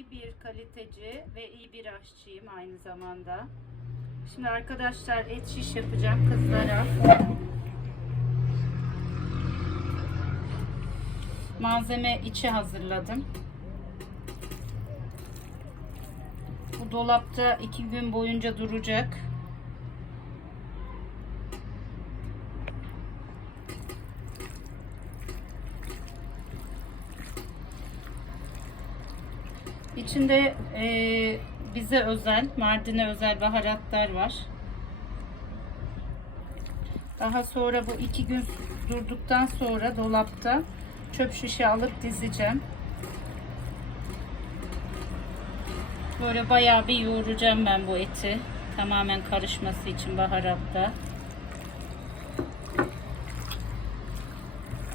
iyi bir kaliteci ve iyi bir aşçıyım aynı zamanda. Şimdi arkadaşlar et şiş yapacağım kızlara. Malzeme içi hazırladım. Bu dolapta iki gün boyunca duracak. İçinde eee, bize özel, Mardin'e özel baharatlar var. Daha sonra bu iki gün durduktan sonra dolapta çöp şişe alıp dizeceğim. Böyle bayağı bir yoğuracağım ben bu eti. Tamamen karışması için baharatta.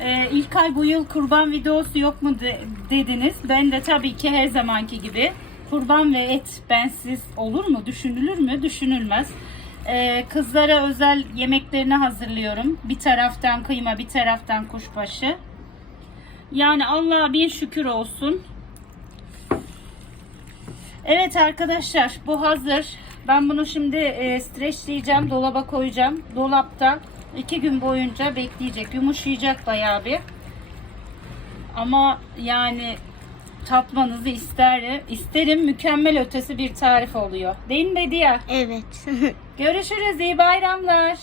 Ee, ilk ay bu yıl kurban videosu yok mu de- dediniz. Ben de tabii ki her zamanki gibi kurban ve et bensiz olur mu? Düşünülür mü? Düşünülmez. Ee, kızlara özel yemeklerini hazırlıyorum. Bir taraftan kıyma, bir taraftan kuşbaşı. Yani Allah'a bin şükür olsun. Evet arkadaşlar bu hazır. Ben bunu şimdi e, streçleyeceğim, dolaba koyacağım. Dolapta iki gün boyunca bekleyecek, yumuşayacak bayağı bir. Ama yani tatmanızı isterim. isterim mükemmel ötesi bir tarif oluyor. Değil mi Bediye? Evet. Görüşürüz iyi bayramlar.